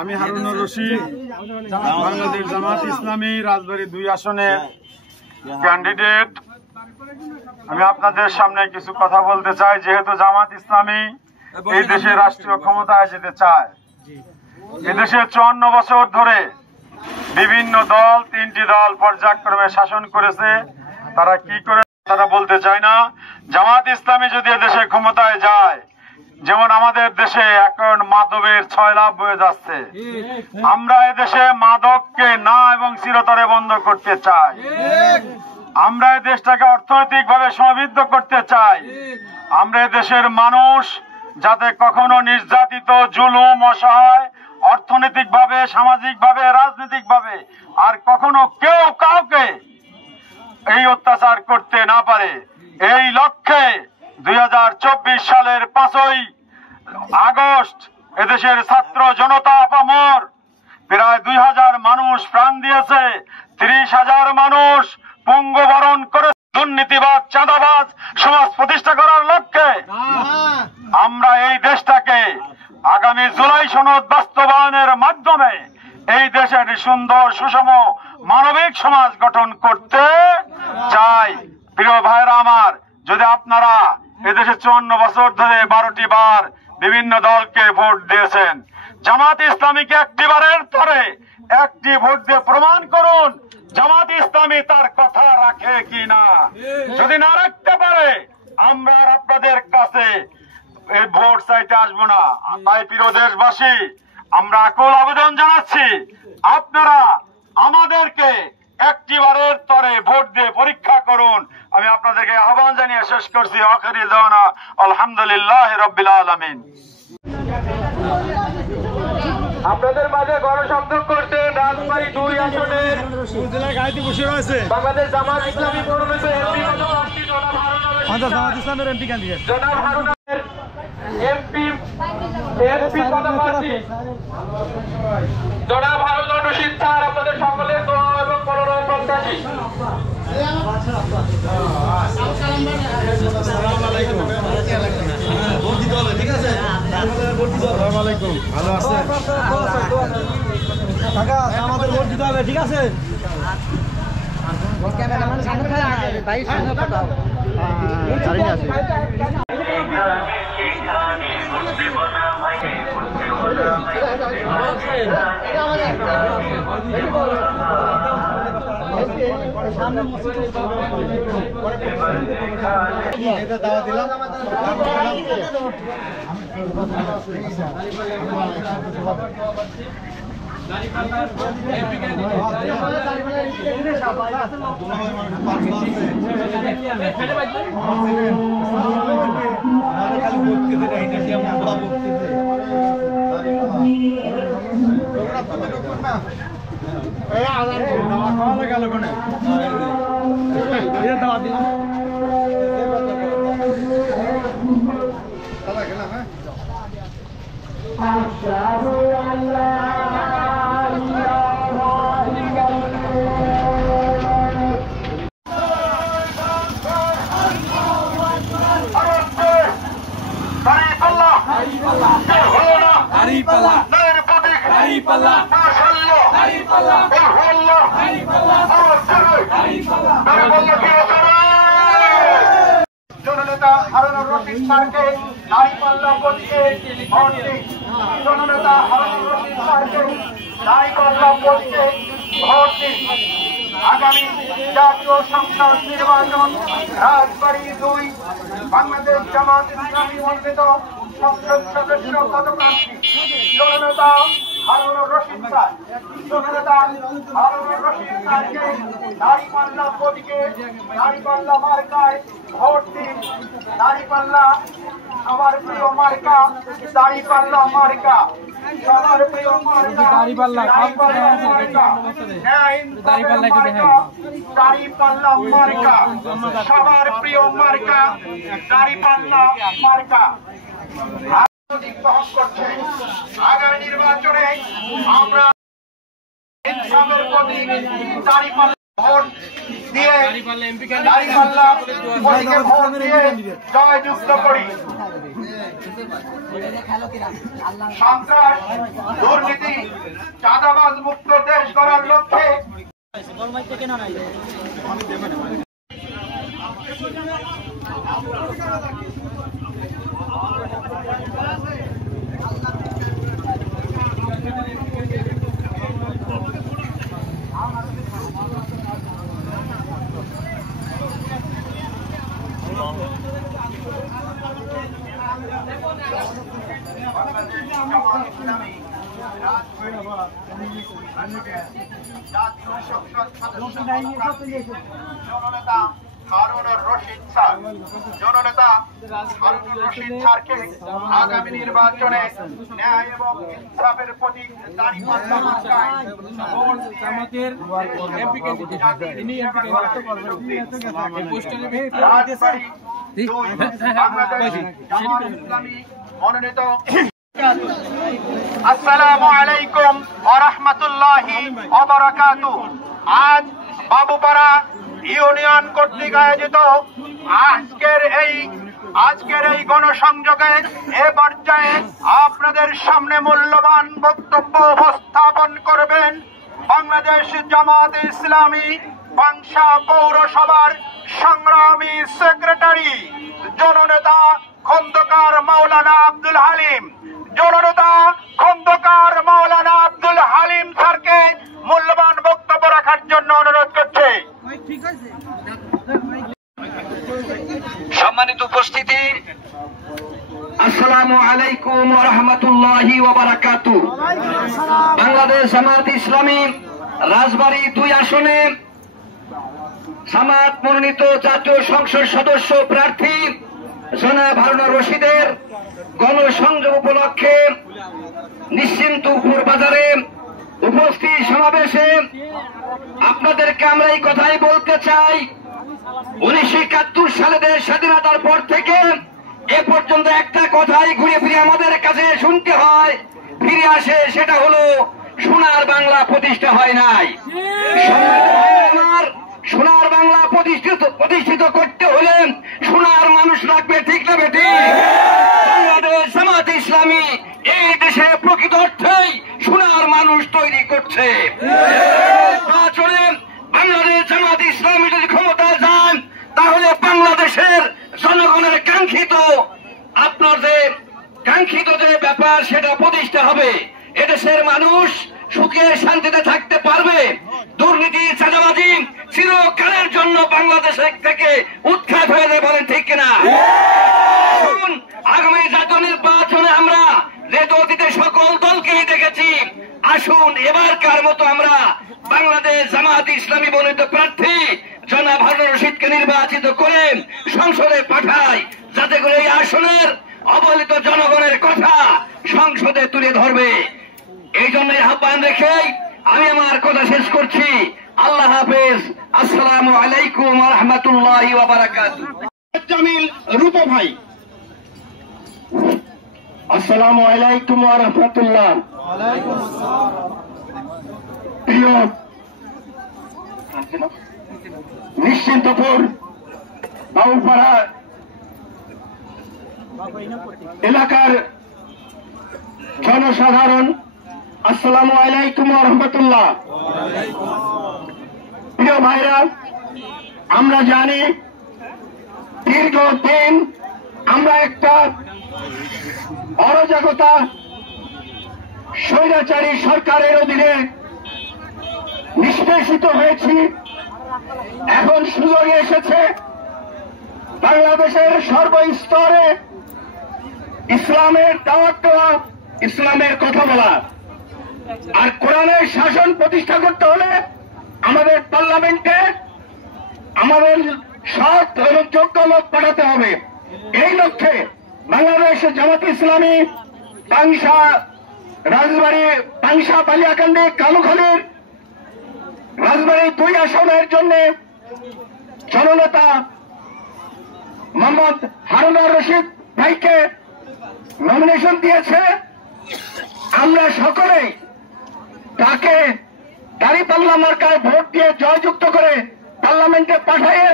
আমি হারুনুর রশিদ, বাংলাদেশ জামাত ইসলামী রাজবাড়ী 2 আসনে ক্যান্ডিডেট। আমি আপনাদের সামনে কিছু কথা বলতে চাই। যেহেতু জামাত ইসলামী এই দেশে রাষ্ট্রীয় ক্ষমতায় যেতে চায়, এদেশে 54 বছর ধরে বিভিন্ন দল 3টি দল পর্যায়ক্রমে শাসন করেছে। তারা কি করে তারা বলতে চায় না। জামাত ইসলামী যদি এদেশে ক্ষমতায় যায়, যেমন আমাদের দেশে এখন মাদকের 6 লাভ বয়ে যাচ্ছে, আমরা এদেশে মাদককে না এবং চিরতরে বন্ধ করতে চাই। আমরা এই দেশটাকে অর্থনৈতিকভাবে সমৃদ্ধ করতে চাই। আমরা দেশের মানুষ যাতে কখনো নির্যাতিত, জুলুম, অসহায়, অর্থনৈতিকভাবে, সামাজিকভাবে, রাজনৈতিকভাবে আর কখনো কেউ কাউকে এই অত্যাচার করতে না পারে, এই লক্ষ্যে 2024 সালের 5ই আগস্ট এদেশের ছাত্র জনতা আপামর প্রায় 2000 মানুষ প্রাণ দিয়েছে, 30,000 মানুষ পঙ্গুবরণ করে দুর্নীতিবাদ, চাঁদাবাজ সমাজ প্রতিষ্ঠা করার লক্ষ্যে আমরা এই দেশটাকে আগামী জুলাই সনদ বাস্তবায়নের মাধ্যমে এই দেশের সুন্দর, সুষম, মানবিক সমাজ গঠন করতে চাই। প্রিয় ভাইরা আমার, যদি আপনারা এদেশে 54 বছর ধরে 12টি বার বিভিন্ন দলকে ভোট দিয়েছেন, জামাত ইসলামীকে একটিবারের পরে একটি ভোট দিয়ে প্রমাণ করুন জামাত ইসলামী তার কথা রাখে কিনা। যদি না রাখতে পারে, আমরা আপনাদের কাছে এই ভোট চাইতে আসবো না। তাই প্রিয় দেশবাসী, আমরা আকুল আবেদন জানাচ্ছি, আপনারা আমাদেরকে একটিবারের তরে ভোট দিয়ে পরীক্ষা করুন। আমি আপনাদেরকে আহ্বান জানিয়ে শেষ করছি। আখিরি দাওয়ানা আলহামদুলিল্লাহ রাব্বিল আলামিন। আপনাদের মাঝে গণশব্দ করতে রাজবাড়ী 2 আসনের বাংলাদেশ জামাত ইসলামী মনোনীত এমপি ক্যান্ডিডেট জনাব হারুনের এমপি পদপ্রার্থী জনাব হারুনুর রশিদ স্যার, আপনাদের সকলের দোয়া এবং মনোনয়ন প্রত্যাশী। ভালো আছে আমাদের ভোট দিতে হবে, ঠিক আছে? দাওয়া দিলাম। জননেতা হারুনুর রশিদ স্যারকে দাঁড়িপাল্লা প্রতীকে ভোট দিন। জননেতা হারুনুর রশিদ স্যারকে দাঁড়িপাল্লা প্রতীকে ভোট দিন। আগামী জাতীয় সংসদ নির্বাচন রাজবাড়ী 2 বাংলাদেশ জামাত ইসলামী মনোনীত সংসদ সদস্য পদপ্রার্থী জননেতা হারুনুর রশিদ স্যার, জননেতা হারুনুর রশিদ স্যারকে দাঁড়িপাল্লা প্রতীকে দাঁড়িপাল্লা মার্কায় ভোট দিন। দাঁড়িপাল্লা আমার প্রিয় মার্কা, দাঁড়িপাল্লা মার্কা সবার প্রিয় মার্কা, দাঁড়িপাল্লা মার্কা, দাঁড়িপাল্লা মার্কা সবার প্রিয় মার্কা, দাঁড়িপাল্লা মার্কা। আগামী নির্বাচনে আমরা ইনসাফের প্রতি দাঁড়িপাল্লা ভোট দিয়ে দাঁড়িপাল্লা ভোট দিয়ে জয়যুক্ত করি। সন্ত্রাস, দুর্নীতি চাঁদাবাজ মুক্ত দেশ গড়ার লক্ষ্যে জননেতা হারুনুর রশিদ স্যার স্যারকে আগামী নির্বাচনে ন্যায় এবং ইনসাফের প্রতীক মনোনীত। আসসালামু আলাইকুম ওয়া রাহমাতুল্লাহি ওয়া বারাকাতুহু। আজ বাবুপাড়া ইউনিয়ন কর্তৃক আয়োজিত আজকের এই গণসংযোগে এ পর্যায়ে আপনাদের সামনে মূল্যবান বক্তব্য উপস্থাপন করবেন বাংলাদেশ জামাত ইসলামী পাংশা পৌরসভার সংগ্রামী সেক্রেটারি জননেতা খন্দকার মাওলানা আব্দুল হালিম। জননেতা খন্দকার মাওলানা আব্দুল হালিম স্যারকে মূল্যবান বক্তব্য রাখার জন্য অনুরোধ করছে। সম্মানিত উপস্থিতি, আসসালামু আলাইকুম ওয়া রাহমাতুল্লাহি ওয়া বারাকাতুহু। বাংলাদেশ জামাত ইসলামী রাজবাড়ী 2 আসনে জামাত মনোনীত জাতীয় সংসদ সদস্য প্রার্থী জনাব হারুনুর রশিদের গণসংযোগ উপলক্ষে নিশ্চিন্তপুর বাজারে উপস্থিত সমাবেশে আপনাদেরকে আমরা এই কথাই বলতে চাই, 1971 সালে দেশ স্বাধীনতার পর থেকে এ পর্যন্ত একটা কথাই ঘুরে ফিরে আমাদের কাছে শুনতে হয়, ফিরে আসে, সেটা হলো সোনার বাংলা প্রতিষ্ঠা হয় নাই। সোনার বাংলা প্রতিষ্ঠিত করতে হলে সোনার মানুষ লাগবে, ঠিক না বেটি? বাংলাদেশ জামাত ইসলামী এই দেশে প্রকৃত অর্থেই সোনার মানুষ তৈরি করছে। বাংলাদেশ জামাত ইসলামী যদি ক্ষমতায় যান তাহলে বাংলাদেশের জনগণের কাঙ্ক্ষিত যে ব্যাপার সেটা প্রতিষ্ঠা হবে। এদেশের মানুষ সুখে শান্তিতে থাকতে পারবে। দুর্নীতি চাঁদাবাজি চিরকালের জন্য বাংলাদেশ থেকে উৎখাত হয়ে যাবে, বলেন ঠিক কিনা? আগামী জাতীয় নির্বাচনে আমরা যেহেতু অতীতে সকল দলকেই দেখেছি, আসুন এবারকার মতো আমরা বাংলাদেশ জামাত ইসলামী মনোনীত প্রার্থী জনাব হারুনুর রশিদকে নির্বাচিত করে সংসদে পাঠাই, যাতে করে এই আসনের অবহেলিত জনগণের কথা সংসদে তুলে ধরবে। এই জন্য আহ্বান রেখেই আমি আমার কথা শেষ করছি। আল্লাহ হাফেজ। আসসালামু আলাইকুম ওয়া রাহমাতুল্লাহি ওয়া বারাকাতুহু। জামিল রূপো ভাই। আসসালামু আলাইকুম ওয়া রাহমাতুল্লাহ। প্রিয় নিশ্চিন্তপুর বাবুপাড়া এলাকার জনসাধারণ, আসসালামু আলাইকুম ওয়া রাহমাতুল্লাহ। প্রিয় ভাইরা, আমরা জানি দীর্ঘদিন আমরা একটা অরাজকতা স্বৈরাচারী সরকারের অধীনে নিষ্পেষিত হয়েছি। এখন সুযোগ এসেছে বাংলাদেশের সর্বস্তরে ইসলামের দাওয়াত দেওয়া, ইসলামের কথা বলা। আর কোরআনের শাসন প্রতিষ্ঠা করতে হলে আমাদের পার্লামেন্টে আমাদের সৎ এবং যোগ্য লোক পাঠাতে হবে। এই লক্ষ্যে বাংলাদেশ জামাত ইসলামী পাংশা বালিয়াকান্দি কালুখালীর রাজবাড়ী 2 আসনের জন্য জননেতা মোহাম্মদ হারুনুর রশিদ ভাইকে নমিনেশন দিয়েছে। আমরা সকলেই তাকে দাঁড়িপাল্লা মার্কায় ভোট দিয়ে জয়যুক্ত করে পার্লামেন্টে পাঠিয়ে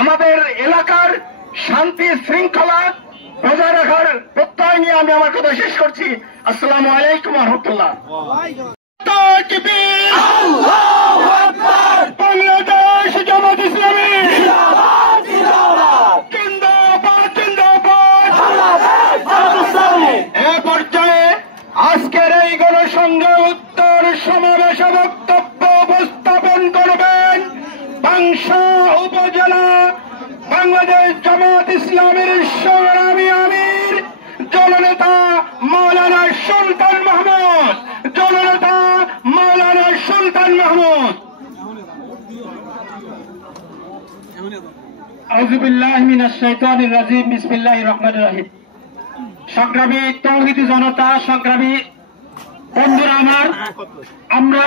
আমাদের এলাকার শান্তি শৃঙ্খলা বজায় রাখার প্রত্যয় নিয়ে আমি আমার কথা শেষ করছি। আসসালামু আলাইকুম ওয়া রাহমাতুল্লাহ। তাকবীর, বাংলাদেশ জামাত ইসলামী জিন্দাবাদ জিন্দাবাদ। এ পর্যায়ে আজকের এই গণসংযোগ উত্তর সমাবেশে বক্তব্য উপস্থাপন করবেন পাংশা উপজেলা বাংলাদেশ জামাত ইসলামীর সংগ্রামী আমির জননেতা মাওলানা সুলতান মাহমুদ, জননেতা মাওলানা সুলতান মাহমুদ। আউযু বিল্লাহি মিনাশ শাইতানির রাজিম, বিসমিল্লাহির রহমানির রহিম। সংগ্রামী তৌহিদি জনতা, সংগ্রামী বন্ধুরা আমার, আমরা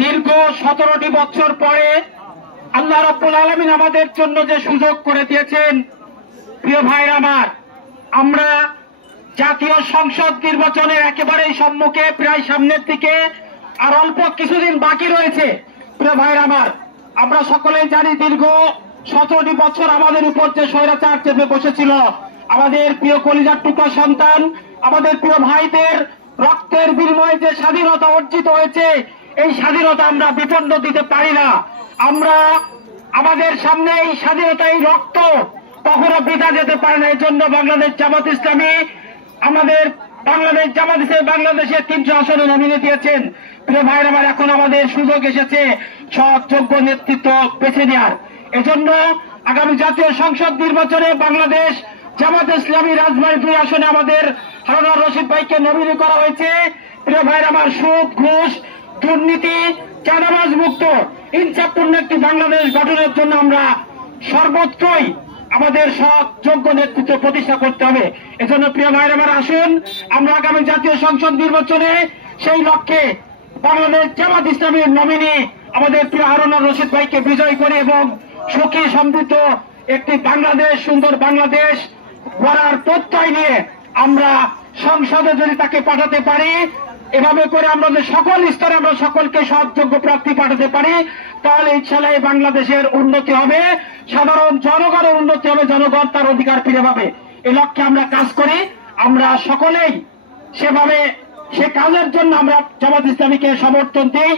দীর্ঘ 17টি বছর পরে আল্লাহ রাব্বুল আলামিন আমাদের জন্য যে সুযোগ করে দিয়েছেন, প্রিয় ভাইরা আমার, আমরা জাতীয় সংসদ নির্বাচনের একেবারেই সম্মুখে, প্রায় সামনের দিকে, আর অল্প কিছুদিন বাকি রয়েছে। প্রিয় ভাইরা আমার, আমরা সকলেই জানি দীর্ঘ 17টি বছর আমাদের উপর যে স্বৈরাচার চেপে বসেছিল, আমাদের প্রিয় কলিজার টুকরা সন্তান, আমাদের প্রিয় ভাইদের রক্তের বিনিময়ে যে স্বাধীনতা অর্জিত হয়েছে, এই স্বাধীনতা আমরা বিপন্ন দিতে পারি না। আমরা আমাদের সামনে এই স্বাধীনতা, এই রক্ত কখনো বৃথা যেতে পারে না। এই জন্য বাংলাদেশ জামাত ইসলামী, আমাদের বাংলাদেশ জামাত ইসলামী বাংলাদেশের 300 আসনে নমিনে দিয়েছেন। প্রিয় ভাইরা আমার, এখন আমাদের সুযোগ এসেছে সৎ যোগ্য নেতৃত্ব বেছে নেওয়ার। এজন্য আগামী জাতীয় সংসদ নির্বাচনে বাংলাদেশ জামাত ইসলামী রাজবাড়ী 2 আসনে আমাদের হারুন রশিদ ভাইকে নমিনি করা হয়েছে। প্রিয় ভাইরা আমার, সুদ, ঘুষ, দুর্নীতি, চাঁদাবাজ মুক্ত ইনসাফপূর্ণ একটি বাংলাদেশ গঠনের জন্য আমরা সর্বত্রই আমাদের সৎ যোগ্য নেতৃত্ব প্রতিষ্ঠা করতে হবে। এজন্য প্রিয় ভাইরা আমার, আসুন আমরা আগামী জাতীয় সংসদ নির্বাচনে সেই লক্ষ্যে বাংলাদেশ জামাত ইসলামীর নমিনি আমাদের প্রিয় হারুন রশিদ ভাইকে বিজয় করে এবং সুখী সমৃদ্ধ একটি বাংলাদেশ, সুন্দর বাংলাদেশ গড়ার প্রত্যয় নিয়ে আমরা সংসদে যদি তাকে পাঠাতে পারি, এভাবে করে আমরা যে সকল স্তরে আমরা সকলকে সৎযোগ্য প্রার্থী পাঠাতে পারি, তাহলে ইনশাআল্লাহ এই বাংলাদেশের উন্নতি হবে, সাধারণ জনগণের উন্নতি হবে, জনগণ তার অধিকার ফিরে পাবে। এই লক্ষ্যে আমরা কাজ করি। আমরা সকলেই সেভাবে সে কাজের জন্য আমরা জামাত ইসলামীকে সমর্থন দিই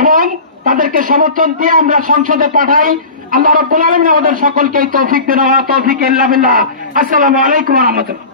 এবং তাদেরকে সমর্থন দিয়ে আমরা সংসদে পাঠাই। আল্লাহ রাব্বুল আলামিন আমাদের সকলকে তৌফিক দেন। তৌফিক ইল্লা বিল্লাহ। আসসালামু আলাইকুম ওয়া রাহমাতুল্লাহ।